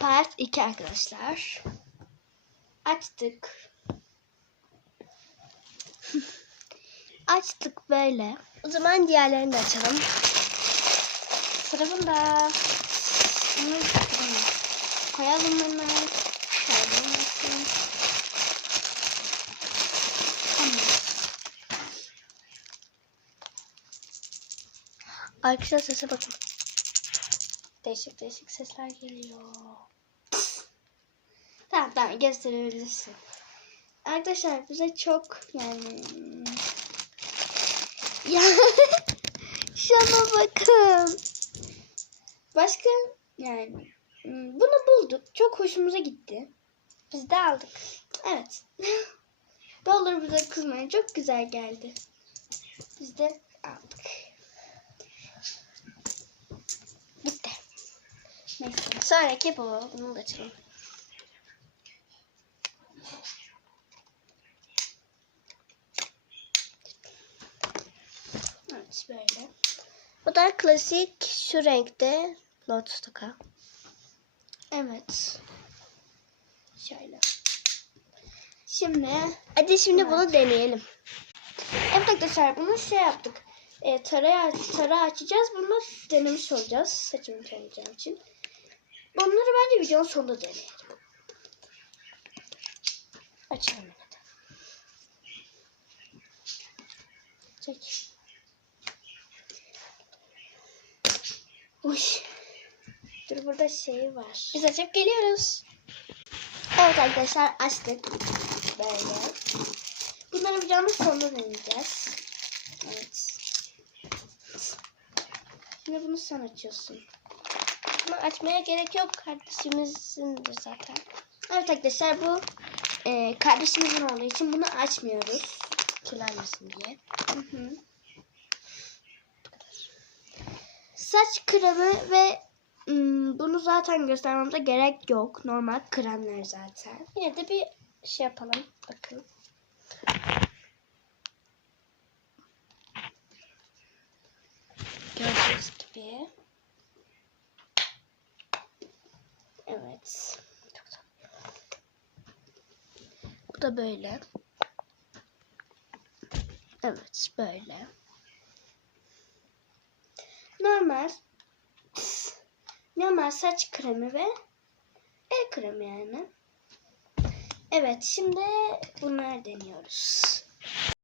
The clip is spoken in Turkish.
part 2 arkadaşlar. Açtık. Açtık böyle. O zaman diğerlerini de açalım. Sıra bunda. Koyalım hemen. Şöyle olmasın. Tamam. Arkadaşlar sese bakın. Değişik değişik sesler geliyor. Tamam tamam gösterebilirsin. Arkadaşlar bize çok yani ya şuna bakın. Başka yani bunu bulduk. Çok hoşumuza gitti. Biz de aldık. Evet. ne olur bize kızmayın. Çok güzel geldi. Biz de aldık. Neyse. Sonraki bu. Bunu da açalım. Evet böyle. Bu da klasik şu renkte Lotus toka. Evet. Şöyle. Şimdi Hadi şimdi Evet. bunu deneyelim. evet arkadaşlar bunu şey yaptık. E, taraya, tara açacağız. Bunu denemiş olacağız. Saçımı tarayacağım için. Bunları bence videonun sonunda deneyelim. Açalım hadi. Çek. Uy. Dur burada şey var. Biz açıp geliyoruz. Evet arkadaşlar açtık. Böyle. Bunları videonun sonunda deneyeceğiz. Evet. Şimdi bunu sen açıyorsun. Bunu açmaya gerek yok. Kardeşimizindir zaten. Evet arkadaşlar bu e, kardeşimizin olduğu için bunu açmıyoruz. Kirlenmesin diye. Saç kremi ve ım, bunu zaten göstermemize gerek yok. Normal kremler zaten. Yine de bir şey yapalım. Bakın. Gördüğünüz gibi. Bu da böyle. Evet böyle. Normal normal saç kremi ve el kremi yani. Evet şimdi bunları deniyoruz.